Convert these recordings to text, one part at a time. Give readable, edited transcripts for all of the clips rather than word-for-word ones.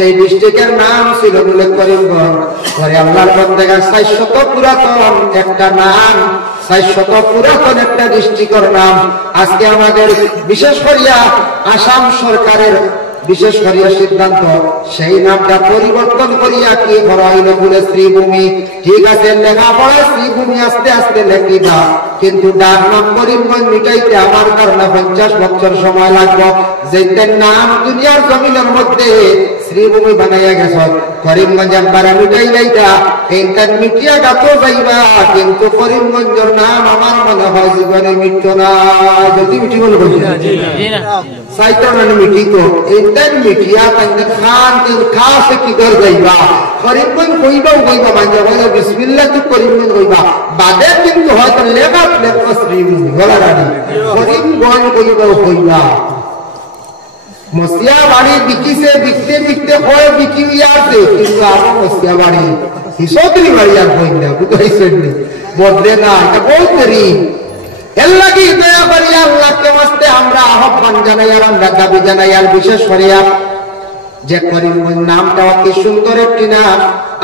সেই ডিস্ট্রিক্টের নাম ছিল বলে করিমগঞ্জ। পরে আল্লাহর বান্দারা 400 পুরাতন একটা নাম, 400 পুরাতন একটা ডিস্ট্রিক্টের নাম আজকে আমাদের বিশেষ করিয়া আসাম সরকারের বিশেষ করিয়া সিদ্ধান্ত সেই নামটা পরিবর্তন করিয়া কি করা হইল বলে শ্রীভূমি। ঠিক আছে, লেখাপড়া শ্রীভূমি আস্তে আস্তে লেখিবা, কিন্তু ডাক নাম করিমগঞ্জ মিটাইতে আমার কারণে 50 বছর সময় লাগবে। যেটার নাম দুনিয়ার জমিনের মধ্যে শ্রীভূমি বানাইয়া গেছ, করিমগঞ্জ একবার মিটাই যাইতা এইটার মিটিয়া গাতো যাইবা, কিন্তু করিমগঞ্জের নাম আমার মনে হয় জীবনে মিটতো না। যদি মিটি বলে বলছি মিটিত এইটার মিটিয়া তাদের খান খাসে কি করে যাইবা, করিমগঞ্জ কইবাও কইবা মাঝে মাঝে বিসমিল্লাহ তো করিমগঞ্জ কইবা, বাদে কিন্তু হয়তো লেখা লেখা শ্রীভূমি বলা রানি করিমগঞ্জ কইবাও কইবা। মসিয়া বাড়ি বিকিছে, বিকতে বিকতে হয় বিকি আছে, কিন্তু আমার মসিয়া বাড়ি হিসোদরি বাড়ি আর হই না, বুঝাইছেন বদলে না, এটা বহুত দেরি। এর লাগি দয়া করি আল্লাহকে ওয়াস্তে আমরা আহ্বান জানাই আর আমরা দাবি জানাই আর বিশেষ করিয়া যে করিমগঞ্জ নামটা কি সুন্দর একটি নাম।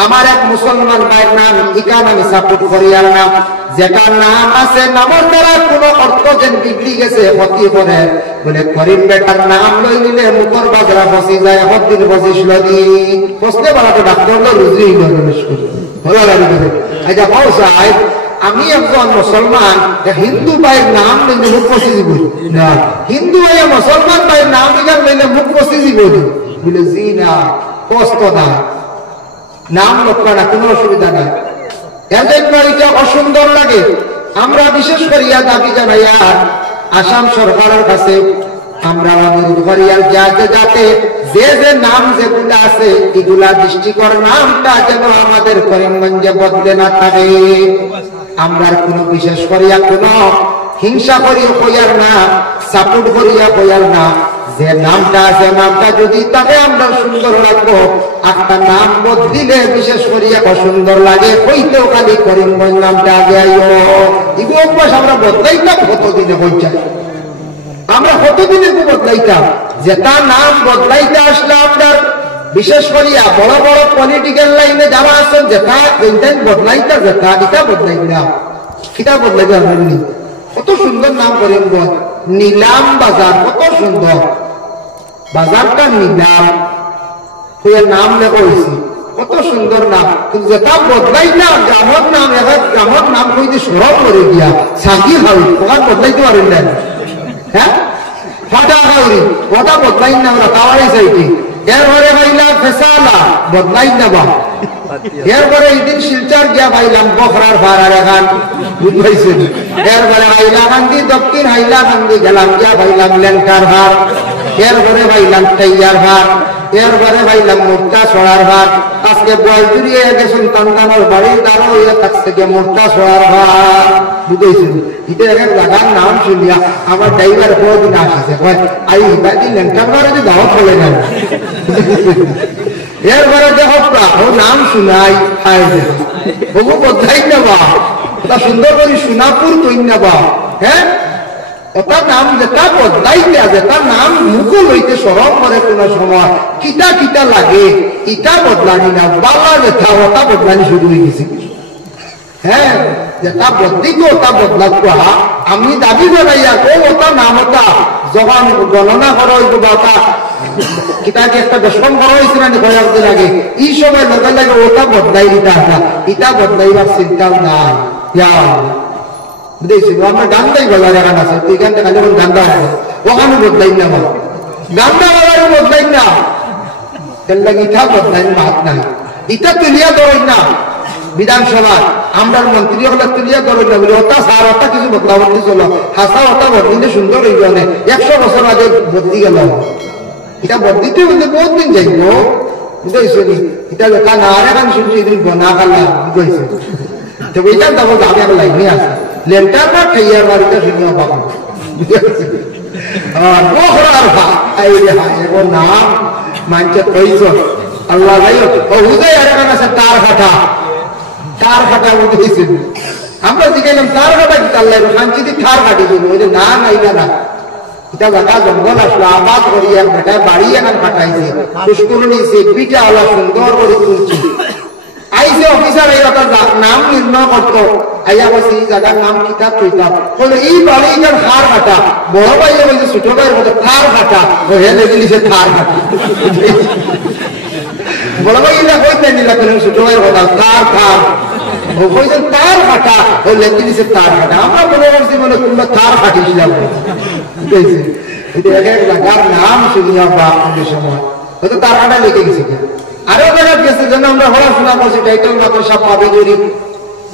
আমার এক মুসলমান ভাইয়ের নাম ইকান আমি সাপোর্ট করি আর নাম যেটা নাম আছে নামের দ্বারা কোনো অর্থ যেন বিগড়ি গেছে ক্ষতি করে বলে করিম বেটার নাম লই নিলে মুখর বাজরা বসি যায় দিন বসিছিল দিন বসতে পারা তো ডাক্তার রুজি ভালো লাগে। আচ্ছা পাও সাহেব আমি একজন মুসলমান হিন্দু ভাইয়ের নাম লইলে মুখ বসি দিব না, হিন্দু ভাই মুসলমান ভাইয়ের নাম লইলে মুখ বসি দিব বলে জি না, কষ্ট না, নাম লোক না, কোনো অসুবিধা নাই। এর জন্য এটা অসুন্দর লাগে। আমরা বিশেষ করিয়া দাবি জানাই আর আসাম সরকারের কাছে আমরা অনুরোধ করি আর যাতে যে যে নাম যেগুলো আছে এগুলা ডিস্ট্রিক্টের নামটা যেন আমাদের করিমগঞ্জে বদলে না থাকে। আমরা কোনো বিশেষ করিয়া কোনো হিংসা করিয়া কইয়ার না, সাপোর্ট করিয়া কইয়ার না, যে নামটা আছে নামটা যদি তাকে আমরা সুন্দর রাখবো, একটা নাম বদলিলে বিশেষ করিয়া অসুন্দর লাগে হইতেও খালি করিমগঞ্জ নামটা আগে আইও। ইগো অভ্যাস আমরা বদলাইতাম কতদিনে হইছে, আমরা কতদিনে বদলাইতাম, যেটা নাম বদলাইতে আসলে আপনার বিশেষ করিয়া বড় বড় পলিটিক্যাল লাইনে যারা আছেন যেটা বদলাইতা যেটা এটা বদলাইতা এটা বদলাইতে পারবেন। কত সুন্দর নাম করিমগঞ্জ, নিলাম বাজার, কত সুন্দর বাজারটা নিলাম নাম লেখা হয়েছে, কত সুন্দর নাম। কিন্তু যেটা বদলাই না গ্রামের নাম, এবার গ্রামের নাম কইতে সরব করে দিয়া সাকি খাওয়ি ওখান বদলাইতে পারেন না, হ্যাঁ ফাটা খাওয়ি ওটা বদলাই না, ওরা খাওয়াই চাইছি। এরপরে হইলা ফেসালা বদলাই না বা, এরপরে এইদিন শিলচর গিয়া পাইলাম বখরার ভাড়ার এখান বুঝাইছেন। এরপরে হাইলাকান্দি দক্ষিণ হাইলাকান্দি গেলাম গিয়া পাইলাম লেন্টার ভার, এরপরে পাইলাম টাইয়ার ভার, এরপরে পাইলাম মুক্তা ছড়ার ভার। আজকে বয়স জুড়িয়ে গেছেন সন্তানের বাড়ির দ্বারা হইয়া কাছ থেকে মুক্তা ছড়ার ভার বুঝাইছেন। এটা এক জায়গার নাম শুনিয়া আমার ড্রাইভার কোনদিন আসছে আই বাকি লেন্টার ভারে যে দাওয়াত হলে না। এরপরে দেখো নাম শুনাই হবু বদলাই নেবা, ওটা সুন্দর করে সোনাপুর কই নেবা, হ্যাঁ ওটা নাম যেটা বদলাইতে যেটা নাম মুকুল হইতে সরব করে কোন সময় কিটা কিটা লাগে ইটা বদলানি না, বাবা যেটা ওটা বদলানি শুরু হয়ে গেছে। হ্যাঁ যেটা বদলিত ওটা বদলাতো আমি দাবি জানাইয়া ওটা নাম ওটা যখন গণনা করা হইব বা ওটা কিতাকে একটা দর্শন করা হয়েছিল না কয়েকদিন আগে, এই সময় লগে লাগে ওটা বদলাই দিতে আসা, এটা বদলাইবার চিন্তাও নাই। বুঝেছিল আমরা গান্দাই বলার এখান আছে, এখানটা খালি গান্দা আছে ওখানে বদলাই না, গান্দা বলার বদলাই না, এর লাগে ইটা বদলাই হাত নাই, ইটা তুলিয়া ধরেন না বিধানসভা আমরা মন্ত্রী হলে তুলিয়া ধরেন না বলে ওটা সার ওটা কিছু বদলা বদলি চলো হাসা ওটা বদলিতে সুন্দর হইব না, 100 বছর আগে বদলি গেল, এটা বদলিতে বলতে বহুত দিন যাইব বুঝাইছি। এটা লেখা না আর এখন শুনছি এদিন বনা খালা বুঝাইছে, তবে এটা যাবো আমি আর লাইনে আছে লেন্টার বা ঠাইয়ার বাড়িতে শুনিয়া পাবো নাম মানছে কইছ আল্লাহ ভাই ও হুদাই আর এখন আছে তার ফাটা, তার ফাটা বুঝেছেন। আমরা জিজ্ঞাসলাম তার ফাটা কি আল্লাহ মানছি থার ফাটি না না এটা জায়গা জঙ্গল আসলো আবাদ করি এক বেটায় বাড়ি এখন কাটাইছে পুষ্কুর নিয়েছে পিঠা হলো সুন্দর করে তুলছি আইসে অফিসার এই কথা নাম নির্ণয় করতো আইয়া বলছে এই জায়গার নাম কিতাব কইতাম বলে এই বাড়ি এখান থার কাটা বড় ভাই বলছে ছোট ভাইয়ের মতো থার কাটা হে লেগেছে থার কাটা বড় ভাই এটা কইতে নিলা কেন ছোট ভাইয়ের কথা থার থার ও কইছেন তার কাটা ও লেগে দিছে তার কাটা আমরা মনে করছি মনে তোমরা তার কাটিছিলাম বুঝেছি এটা এক এক জায়গার নাম শুনিয়া বা আমাদের সময় হয়তো তার কাটা লেগে গেছে আরো জায়গা গেছে যেন আমরা পড়াশোনা করছি টাইটেল মাত্র সব পাবে জরিপ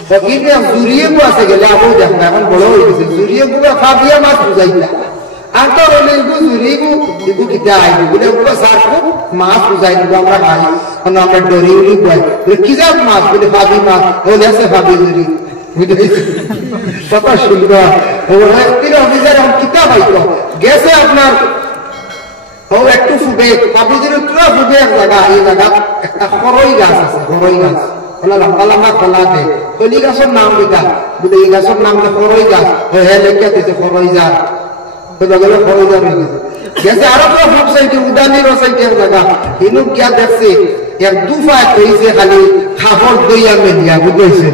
ফকির জুরিয়ে গু আছে গেলে আবু দেখবো এখন বড় হয়ে গেছে জুরিয়ে গু ফাবিয়া মাছ বুঝাইলা আর তো রইলে এগু জুরিয়ে গু এগু কিতা আইবি বলে ওগুলো সারকু মাছ বুঝাই দিব আমরা খাই কারণ আমরা ডরি উলি বই বলে কি যাক মাছ বলে ফাবি মাছ বলে আছে ফাবি জুরি কথা শুনবো অফিসার এখন কিতা পাইতো গেছে আপনার একটু ফুবে পাবিজির পুরো ফুবে এক জায়গা এই জায়গা একটা খরই গাছ আছে খরই গাছ ওলা লম্বা লম্বা খোলা দে কলি গাছের নাম দিতা বলে এই গাছের নাম খরই গাছ হে লেখা দিতে খরই গাছ তো গেলে খরই গাছ হয়ে গেছে গেছে আরো তো ফুব সাইডে উদানির সাইডে এক জায়গা ইনু গিয়া দেখছে এক দুফা কইছে খালি খাবার দইয়া মেলিয়া বুঝাইছে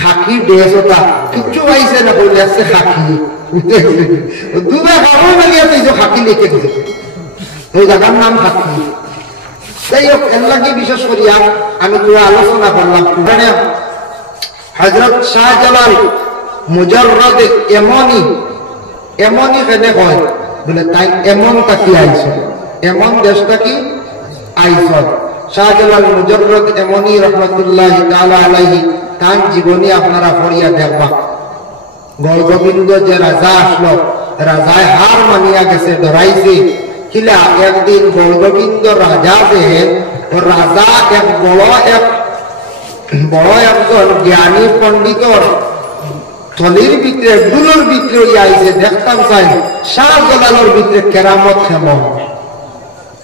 খাকি ড্রেস ওটা কিচ্ছু পাইছে না বলে আছে খাকি বুঝেছে দুবা খাবার মেলিয়া তো খাকি লিখে দিছে এই জায়গার নাম খাকি যাই হোক এলাকি বিশেষ করিয়া আমি পুরো আলোচনা করলাম মানে হযরত শাহজালাল মুজাররদ এমনই কেনে হয় বলে তাই এমন তাকি আইছে এমন দেশটা কি আইছে শাহজালাল মুজাররদ এমনই রহমাতুল্লাহি তাআলা আলাইহি তার জীবনী আপনারা পড়িয়া দেখবা গৌরগোবিন্দ যে রাজা আসলো রাজায় হার মানিয়া গেছে ডরাইছে কিলা একদিন গৌরগোবিন্দ রাজা যে রাজা এক বড় একজন জ্ঞানী পণ্ডিতর থলির ভিতরে ডুলোর ভিতরে আইছে দেখতাম চাই শাহজালালের ভিতরে কেরামত কেমন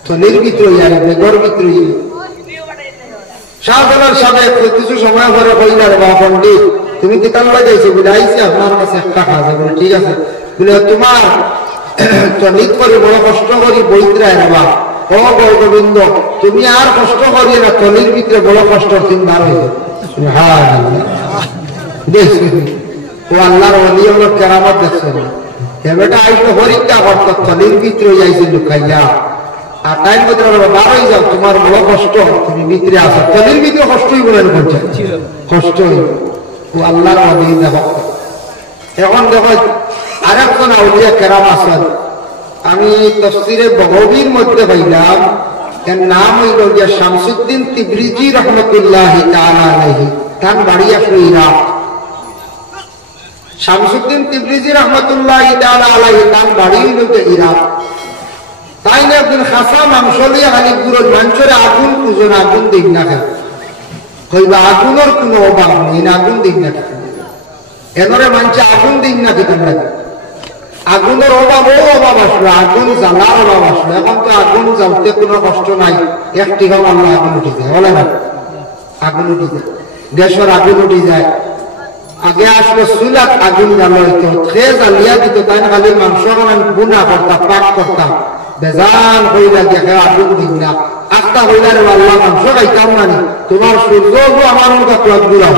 থলির ভিতরে আই বেগর ভিতরে শাহজালাল সাহেব কিছু সময় পরে কইলা রে বাবা পণ্ডিত তুমি কি তাল বাজাইছো বলে আইছে আপনার কাছে একটা খাজা বলে ঠিক আছে বলে তোমার তলিত করে বড় কষ্ট করি বইত্রায় নেবা ও গৌরগোবিন্দ তুমি আর কষ্ট করিয়ে না তলির ভিতরে বড় কষ্ট চিন্তা হয়েছে হ্যাঁ দেখছি ও আল্লাহর ওলি হলো কেরামত দেখছেন এবারটা আইতো হরিকা করত তলির ভিতরে যাইছে লুকাইয়া আর টাইম ভিতরে বারোই যাও তোমার বড় কষ্ট তুমি ভিতরে আসো তলির ভিতরে কষ্টই বলেন করছে কষ্টই ও আল্লাহর ওলি দেখো এখন দেখো আরেকজন আউলিয়া কেরাম আছেন আমি তাফসীরে বগবীর মধ্যে পাইলাম এর নাম হইল যে শামসুদ্দিন তিবরিজি রহমাতুল্লাহি তাআলা আলাইহি তার বাড়ি আসলে ইরাক শামসুদ্দিন তিবরিজি রহমাতুল্লাহি তাআলা আলাইহি তার বাড়ি হইল যে ইরাক তাই না একদিন খাসা মাংস লিয়ে খালি পুরো মাংসরে আগুন পুজোর আগুন দিন না খেয়ে হইবা আগুনের কোনো অভাব নেই আগুন দিন না এনরে মানছে আগুন দিন না খেতে আগুনের অভাব আসলো আগুন জ্বালার অভাব আসলো এখন তো আগুন জ্বালতে কোনো কষ্ট নাই একটি হোক আল্লাহ আগুন উঠে যায় বলে না আগুন উঠে যায় গ্যাসের আগুন উঠে যায় আগে আসলো চুলাত আগুন জ্বালো হইতো সে জ্বালিয়া দিত তাই খালি মাংস গুণা করতাম পাক করতাম বেজান হইলা দেখে আগুন দিন না আস্তা হইলা রে আল্লাহ মাংস খাইতাম মানে তোমার সূর্য আমার মতো ক্লব গুলাও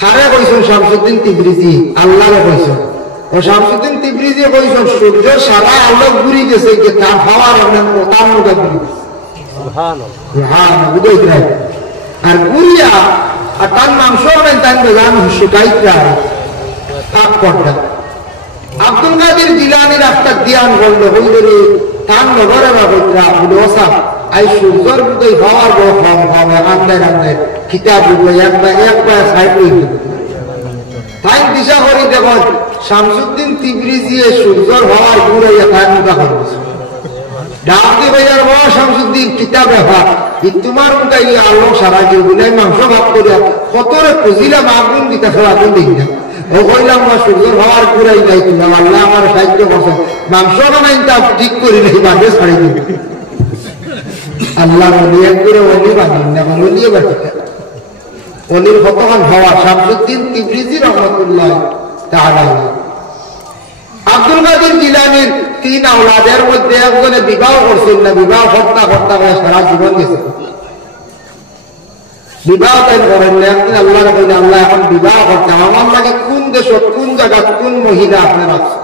হারে কইছেন শামসুদ্দিন তিবরিজি আল্লাহরে কইছেন ও শামসুদ্দিন তিবরিজি কইছেন সূর্য সারা আলোক ঘুরি গেছে যে তার হাওয়ার তার মধ্যে ঘুরি সুবহানাল্লাহ আর ঘুরিয়া আর তার মাংস তার বেজান শুকাইতা পাক করতা আব্দুল কাদের জিলানীর একটা ধ্যান বলল হইলে তার নগরে বাবুরা বুঝা আই সূর্যের বুঝে হওয়ার বড় কম হবে আন্দার কিতাব একবার সাইড হয়ে তাই দিশা করি দেখুন শামসুদ্দিন তিবরিজি সূর্যের হওয়ার ঘুরাইয়া তার মুখা করছে ডাক দিয়ে ভাইয়ার বাবা শামসুদ্দিন কিতাব ব্যাপার তোমার মুখা ইয়ে আলো সারা যে গুলাই মাংস ভাগ করিয়া কতরে খুঁজিলাম আগুন দিতে আগুন দিই না ও কইলাম বা সূর্যের হওয়ার ঘুরাই নাই তুলাম আল্লাহ আমার সাহায্য করছে মাংস বানাই তা ঠিক করি নাই বাঁধে ছাড়ি দিবে আল্লাহ অলি এক করে অলি বাঁধিন না অলিয়ে বাঁধিতে অলির কতক্ষণ হওয়া শামসুদ্দিন তিবরিজি রহমাতুল্লাহ তাআলা আব্দুল কাদের জিলানীর 3 আওলাদের মধ্যে একজনে বিবাহ করছেন না, বিবাহ হত্যা করে সারা জীবন গেছে। বিবাহ তাই করেন না, একদিন আল্লাহ বললেন আল্লাহ এখন বিবাহ করতে আমার লাগে কোন দেশ কোন জায়গা কোন মহিলা আপনি রাখছেন?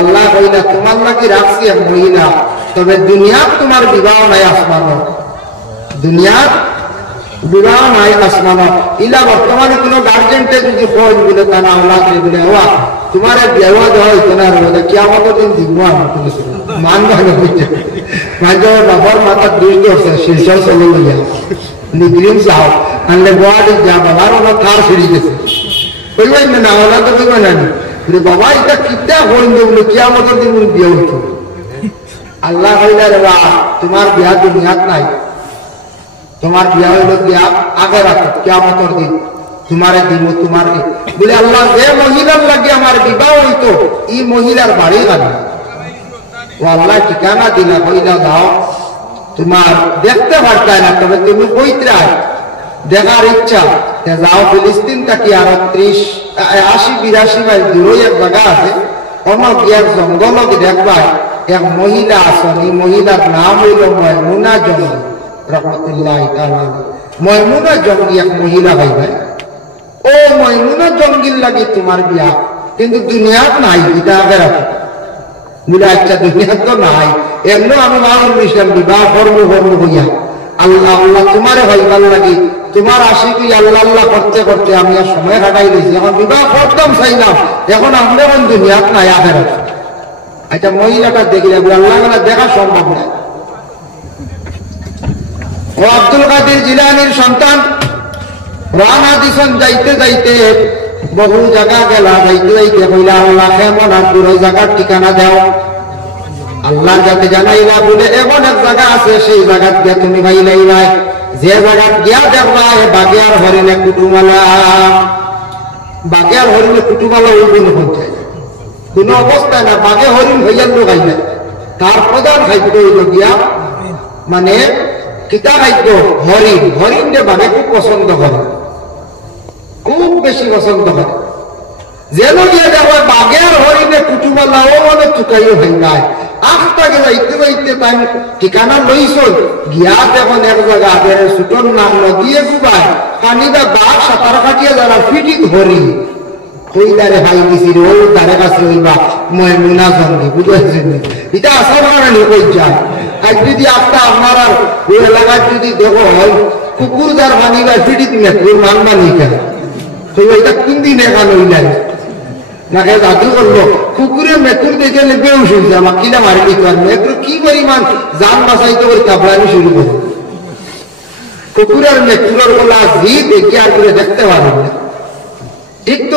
আল্লাহ কইলা তোমার নাকি রাখছি এক মহিলা, তবে দুনিয়ার তোমার বিবাহ নাই আসমানো, দুনিয়ার বিবাহ নাই আসমানো। ইলা বর্তমানে কোন গার্জেন্টে যদি ফোন বলে তা না আল্লাহ বলে হওয়া তোমার বিবাহ দেওয়া হইতো না রে কিয়ামতের দিন দিব আমি মান ভালো হইতে মাঝে বাবার মাথার দুই ধরছে শীর্ষ চলে লইয়া নিগ্রিম চাও আনলে বয়াটি যা বাবার ওনার থার ফিরে গেছে কইবাই না ওলা তো কইবা না বাবা এটা কিতা হইল বলে কিয়ামতের দিন বিয়ে হইতো। আল্লাহ কইলা রে বা তোমার বিয়া দুনিয়াত নাই, তোমার বিয়া হইল গিয়া আগে রাখো কিয়ামতের দিন তোমারে দিব তোমার বলে আল্লাহ যে মহিলার লাগে আমার বিবাহ হইতো এই মহিলার বাড়ি গানা ও আল্লাহ ঠিকানা দিলা কইলা দাও তোমার দেখতে পারতাই না, তবে তুমি কইত্রায় দেখার ইচ্ছা যাও ফিলিস্তিন থাকি আর 80-82 মাইল দূরে এক জায়গা আছে অন্য গিয়ার জঙ্গল দেখবা এক মহিলা আছেন, এই মহিলার নাম হইল ময়মুনা জঙ্গি রহমতুল্লাহ তাআলা। ময়মুনা জঙ্গি এক মহিলা ভাই ও ময়মুনা জঙ্গির লাগে তোমার বিয়া, কিন্তু দুনিয়াত নাই, এটা আগে রাখো বলে আচ্ছা দুনিয়াত তো নাই এমন আমি মাহুল ইসলাম বিবাহ করবো হইয়া আল্লাহ আল্লাহ তোমারে ভাইবার লাগে তোমার আশিকি আল্লাহ আল্লাহ করতে করতে আমি আর সময় কাটাই দিয়েছি, এখন বিবাহ করতাম চাইলাম, এখন আমরা এখন দুনিয়াত নাই আগে রাখো। আচ্ছা মহিলাটা দেখলে আল্লাহ দেখা সম্ভব নয়। ও আব্দুল কাদের জিলানীর সন্তান রানা দিছন যাইতে যাইতে বহু জায়গা গেলা, যাইতে যাইতে কইলা আল্লাহ কেমন আর পুরো জায়গার ঠিকানা দাও। আল্লাহ যাতে জানাইলা বলে এমন এক জায়গা আছে সেই জায়গা গিয়া তুমি ভাইলাই নাই, যে জায়গা গিয়া দেখবা বাঘে আর হরিণে কুটুমালা, বাঘে আর হরিণে কুটুমালা ওই কোন পঞ্চায়েত কোন অবস্থায় না, বাঘে হরিণ হইয়ার লোক আইলে তার প্রধান খাদ্য হইল গিয়া মানে কিতা খাদ্য হরিণ, হরিণ যে বাঘে খুব পছন্দ করে, খুব বেশি পছন্দ করে। যেন গিয়ে দেখো বাঘে আর হরিণে কুটুমালা ও মনে চুকাইও ভাঙ্গায় আখটাকে যাইতে যাইতে তাই ঠিকানা লইছ গিয়া দেখুন এক জায়গা ছুটোর নাম নদীয়ে গুবায় পানিটা বাঘ সাঁতার কাটিয়ে যারা ফিটিক হরি কইলারে ভাই দিছি রে ও তারে কাছে হইবা ময়মুনা জঙ্গি বুঝেছেন এটা আসার কারণে কই যায়। আজ যদি আপনার ওই এলাকায় যদি দেখো হয় কুকুর যার মানিবা ফিটিক মেট্রোর মান মানি কেন তো এটা কোন দিন এখানে হইলাই নাকি জাদু করলো কুকুরে মেকুর দেখে বেউস হয়েছে আমার কিনা মারি দিতে পারবে একটু কি পরিমাণ যান বাঁচাইতে ওই কাপড়ানি শুরু করে কুকুরের মেকুরের গলা জি দেখে আর করে দেখতে পারবে না। ঠিক তো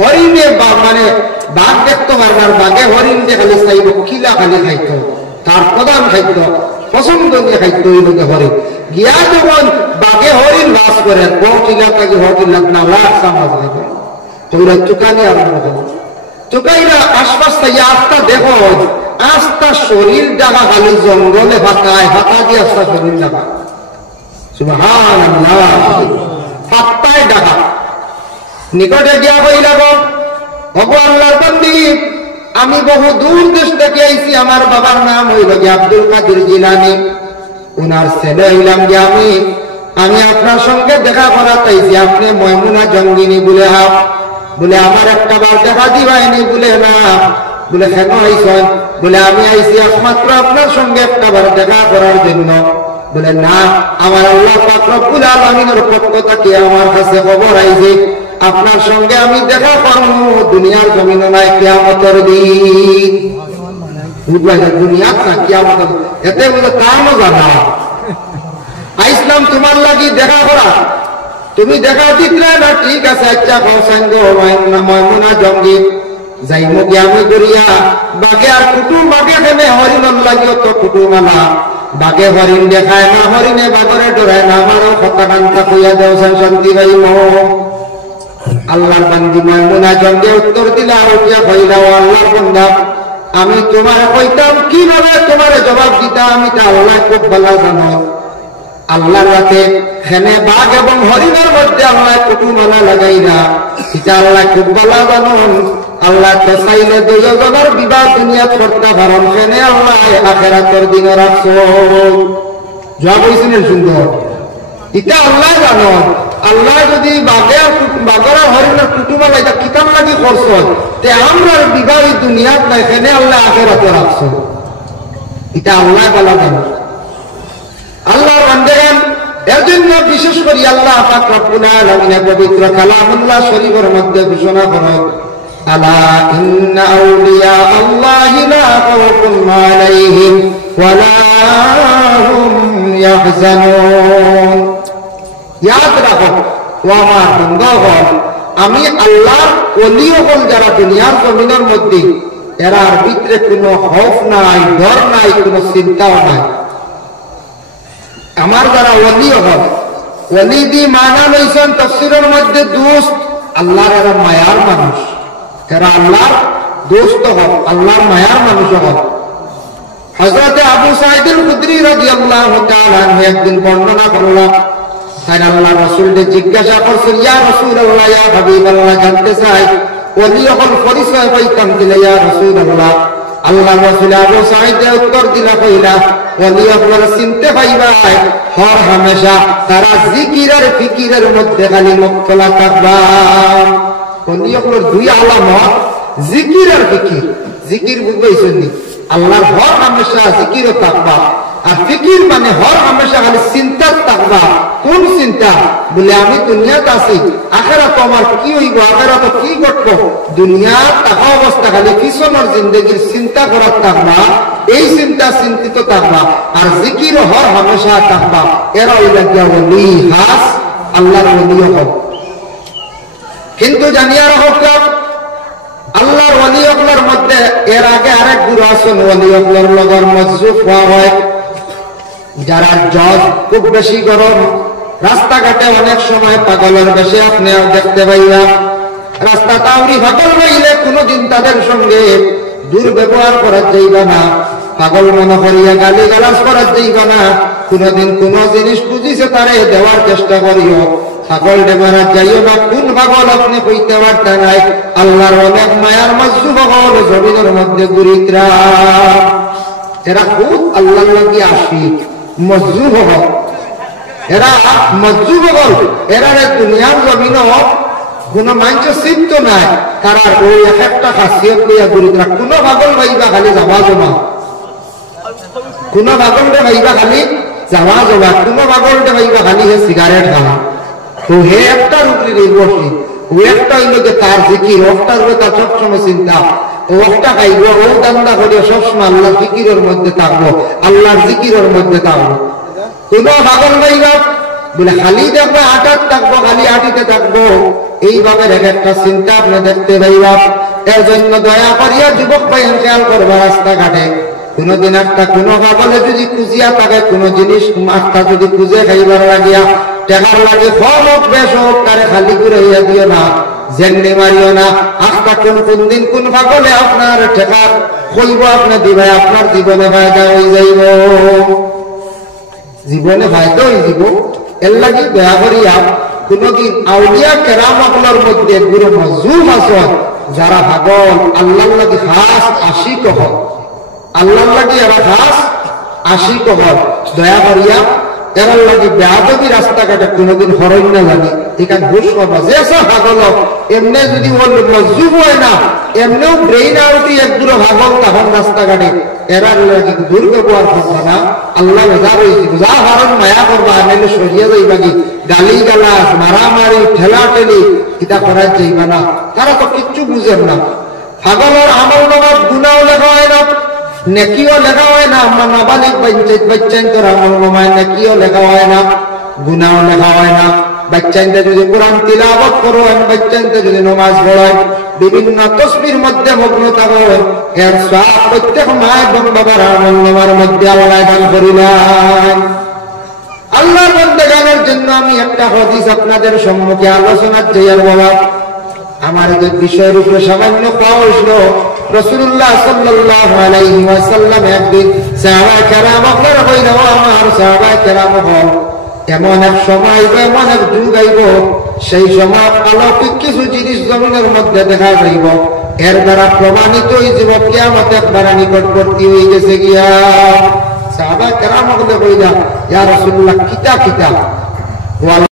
হরিণে মানে বাঘ দেখতে পারবার বাঘে হরিণ যে খালি চাইব কিলা খালি খাইতো তার প্রধান খাদ্য পছন্দনীয় খাদ্য হইল হরিণ গিয়া যখন বাঘে হরিণ বাস করে কিলা তাকে হরিণ না লাখ সামাজ খাইতো তোরা চুকানি আরম্ভ করো চুকাইরা আশপাশ থেকে আস্তা দেখো আস্তা শরীর জায়গা খালি জঙ্গলে ফাঁকায় ফাঁকা দিয়ে আস্তা শরীর জায়গা সুবহানাল্লাহ ফাত্তায় ডাকা নিকটে গিয়া বইলা ভগো আল্লাহর বান্দি আমি বহু দূর দেশ থেকে আইছি, আমার বাবার নাম হইল গিয়া আব্দুল কাদের জিলানী, উনার ছেলে হইলাম গিয়া আমি আপনার সঙ্গে দেখা করা চাইছি, আপনি ময়মুনা জঙ্গিনী বলে হাফ বলে আমার একটা বার দেখা দিবাইনি বলে না বলে কেন আইসন বলে আমি আইছি একমাত্র আপনার সঙ্গে একটা বার দেখা করার জন্য বলে না আমার আল্লাহ পাক রব্বুল আলামিনের পক্ষ থেকে আমার কাছে খবর আইছে আপনার সঙ্গে আমি দেখা করব দুনিয়ার জমিনে নাই কিয়ামতের দিন দুনিয়াত না কিয়ামতের এতে বলে কারণও জানা আইসলাম তোমার লাগি দেখা করা তুমি দেখা দিতলে না ঠিক আছে আচ্ছা সঙ্গ ময়মুনা জঙ্গি যাইমো কি আমি করিয়া বাঘে আর কুটুম বাঘে কেনে হরিণ লাগিও তো কুটুমালা বাঘে হরিণ দেখায় না হরিণে বাঘরে ডরায় না আমারও কথা কান্তা কইয়া দেও শান্তি পাইম। আল্লাহর বান্দি ময়মুনা জঙ্গে উত্তর দিলা উঠিয়া কইলাও আল্লাহর বান্দা আমি তোমার কইতাম কিভাবে তোমার জবাব দিতাম আমি তা আল্লাহ খুব ভালো জানো। আল্লাহর রাতে খেনে বাঘ এবং হরিণের মধ্যে আল্লাহ কুটুমালা লাগাইরা এটা আল্লাহ খুব ভালো জানুন। আল্লাহ তো চাইলে দুজনের বিবাহ দুনিয়া করতে পারেন, কেন আল্লাহ আখেরাতের দিনে রাখছো? জবাব হয়েছিল সুন্দর। এটা আল্লাহ জানো। আল্লাহ যদি বাগের হরিণের কুটুমালা এটা কিতাব লাগি করছ, তে আমরা বিবাহ দুনিয়াত নাই, কেন আল্লাহ আখেরাতে রাখছো? এটা আল্লাহ বলা জানো। আল্লাহ বান্দাগণ, এর জন্য বিশেষ করে আল্লাহ পাক রব্বুল আলামিন পবিত্র কালামুল্লাহ শরীফের মধ্যে ঘোষণা করেন, আলা ইন্না আউলিয়া আল্লাহি লা খাউফুন আলাইহিম ওয়া লা হুম ইয়াহজানুন। ইয়াদ রাখো ও আমার বান্দাগণ, আমি আল্লাহর ওলিগণ যারা দুনিয়ার জমিনের মধ্যে, এরার ভিতরে কোনো খৌফ নাই, ডর নাই, কোনো চিন্তাও নাই। আমার যারা ওলি হন, ওলি দি মানা লইছেন তাফসীরের মধ্যে দোস্ত, আল্লাহর এরা মায়ার মানুষ, এরা আল্লাহর দোস্ত হন, আল্লাহর মায়ার মানুষ হন। হযরত আবু সাঈদ আল খুদরি রাদিয়াল্লাহু তাআলা আনহু একদিন বর্ণনা করলেন, তাই আল্লাহর রাসূলকে জিজ্ঞাসা করছেন, ইয়া রাসূলুল্লাহ, ইয়া হাবিবাল্লাহ, জানতে চাই ওলি হল পরিচয় পাইতাম দিলে, ইয়া রাসূলুল্লাহ। আল্লাহ রাসূল আবু সাঈদ উত্তর দিলা কইলা, ওলি আপনারা চিনতে পাইবা হর হামেশা তারা জিকিরের ফিকিরের মধ্যে খালি মুক্তলা থাকবা। ওলি আপনার দুই আলামত, জিকির আর ফিকির। জিকির বুঝবেন নি? আল্লাহর হর হামেশা জিকিরও থাকবা, আর ফিকির মানে হর হামেশা খালি চিন্তা থাকবা। কোন চিন্তা? বলে আমি দুনিয়াত আছি, আখেরাত আমার কি হইব, আখেরাত কি ঘটবো, দুনিয়ার থাকা অবস্থা খালি পিছনের জিন্দগির চিন্তা করার থাকবা, এই চিন্তা চিন্তিত থাকবা, আর জিকির হর হামেশা থাকবা। এরা ওই লাগিয়া ওলি হাস আল্লাহর ওলি হব। কিন্তু জানিয়া রাখো, আল্লাহর ওলি হকলার মধ্যে এর আগে আরেক গুরু আছেন, ওলি হকলার লগর মজরুফ হওয়া হয়। যারা জজ খুব বেশি গরম, রাস্তাঘাটে অনেক সময় পাগলের বেশি আপনি দেখতে পাইবা। রাস্তা তাউরি পাগল হইলে কোনদিন তাদের সঙ্গে দুর্ব্যবহার করা যাইবা না, পাগল মনে করিয়া গালি গালাজ করা যাইবা না। কোনদিন কোন জিনিস বুঝিছে তারে দেওয়ার চেষ্টা করিও, পাগল ডেমারা যাইও না। কোন পাগল আপনি কইতে পারতে নাই। আল্লাহর অনেক মায়ার মজরুফ পাগল জমিনের মধ্যে ঘুরিতরা, এরা খুব আল্লাহ লাগি আশিক মজরুফ হল। এরা মজরুফ হল, এরা দুনিয়ার জমিন কোন মানুষ চিন্ত নাই, তারা ওই একটা খাসিয়ত লইয়া ঘুরিতরা। কোন পাগল ভাইবা খালি যাওয়া জমা, কোন পাগলটা ভাইবা খালি যাওয়া জমা, কোন পাগলটা ভাইবা খালি হে সিগারেট খাওয়া। তো হে একটা রুটি নির্ভরশীল, ও একটা হইল যে তার জিকির, ওটার উপরে তার সবসময় চিন্তা, ও একটা খাইব, ও দান্দা করিয়া সবসময় আল্লাহ জিকিরের মধ্যে থাকবো, আল্লাহর জিকিরের মধ্যে থাকবো। কোন পাগল ভাইবা বলে খালি দেখবো আটার থাকবো, খালি আটিতে থাকবো, এইভাবে এক একটা চিন্তা আপনি দেখতে পাইবা। এর জন্য দয়া করিয়া যুবক ভাই খেয়াল করবা, রাস্তাঘাটে কোনদিন একটা কোন পাগলে যদি খুঁজিয়া থাকে, কোন জিনিস একটা যদি খুঁজে খাইবার লাগিয়া টেকার লাগে, ফল হোক বেশ হোক, তারে খালি করে হইয়া দিও না, জেঙ্গি মারিও না। আখটা কোন দিন কোন পাগলে আপনার টেকার কইব আপনি দিবে, আপনার জীবনে ফায়দা হয়ে যাইব, জীবনে ফায়দা হয়ে যাব। এর লাগি দয়া করিয়া কোনদিন আউলিয়া কেরামগুলোর মধ্যে গুরু মজরুফ আছে, যারা পাগল আল্লাহর লাগি খাস আশিক হল, আল্লাহর লাগি এরা খাস আশিক হল। দয়া করিয়া এরার লাগে বেয়াদবি রাস্তাঘাটে কোনদিন হরণ না লাগে, এখানে ঘুষ করবা। যে সব পাগল এমনি যদি মজরুফ হয় না, এমনিও ব্রেইন আউটি এক দূরে ভাগল, তখন রাস্তাঘাটে এরার লাগে দুর্ব্যবহার করবা না। আল্লাহ যা রয়েছে যা হরণ মায়া করবা, নাইলে সরিয়ে যাইবা, কি গালি গালাস মারামারি ঠেলা ঠেলি এটা করা যাইবা না। তারা তো কিচ্ছু বুঝেন না। পাগলের আমল নামার গুনাও লেখা হয় না, নেকিও লেখা হয় না। আমার নাবালিক বাচ্চাইন তোর আমল নামায় নেকিও লেখা হয় না, গুনাও লেখা হয় না। বাচ্চাইনতে যদি কোরআন তিলাওয়াত করো, বাচ্চাইনতে যদি নামাজ পড়ায়, বিভিন্ন তসবির মধ্যে মগ্ন থাকো, এর সব প্রত্যেক মা এবং বাবার আমল নামার মধ্যে আল্লাহ দান করিলেন। আল্লাহ বন্দেগানের জন্য আমি একটা হাদিস আপনাদের সম্মুখে আলোচনা চাইয়ার বাবা। আমার যে বিষয়ের উপরে সামান্য পাওয়া হইল, রাসূলুল্লাহ সাল্লাল্লাহু আলাইহি ওয়াসাল্লাম একদিন সাহাবায়ে কেরামদের কইল, আমার সাহাবায়ে কেরাম হল, এমন এক সময় এমন এক যুগ আইব, সেই সময় অলৌকিক কিছু জিনিস জমিনের মধ্যে দেখা যাইব। এর দ্বারা প্রমাণিত এই যুবক কিয়ামতে দ্বারা নিকটবর্তী হয়ে গেছে গিয়া সাহাবা কেরাম কইলা ইয়া রাসূলুল্লাহ কিতা কিতা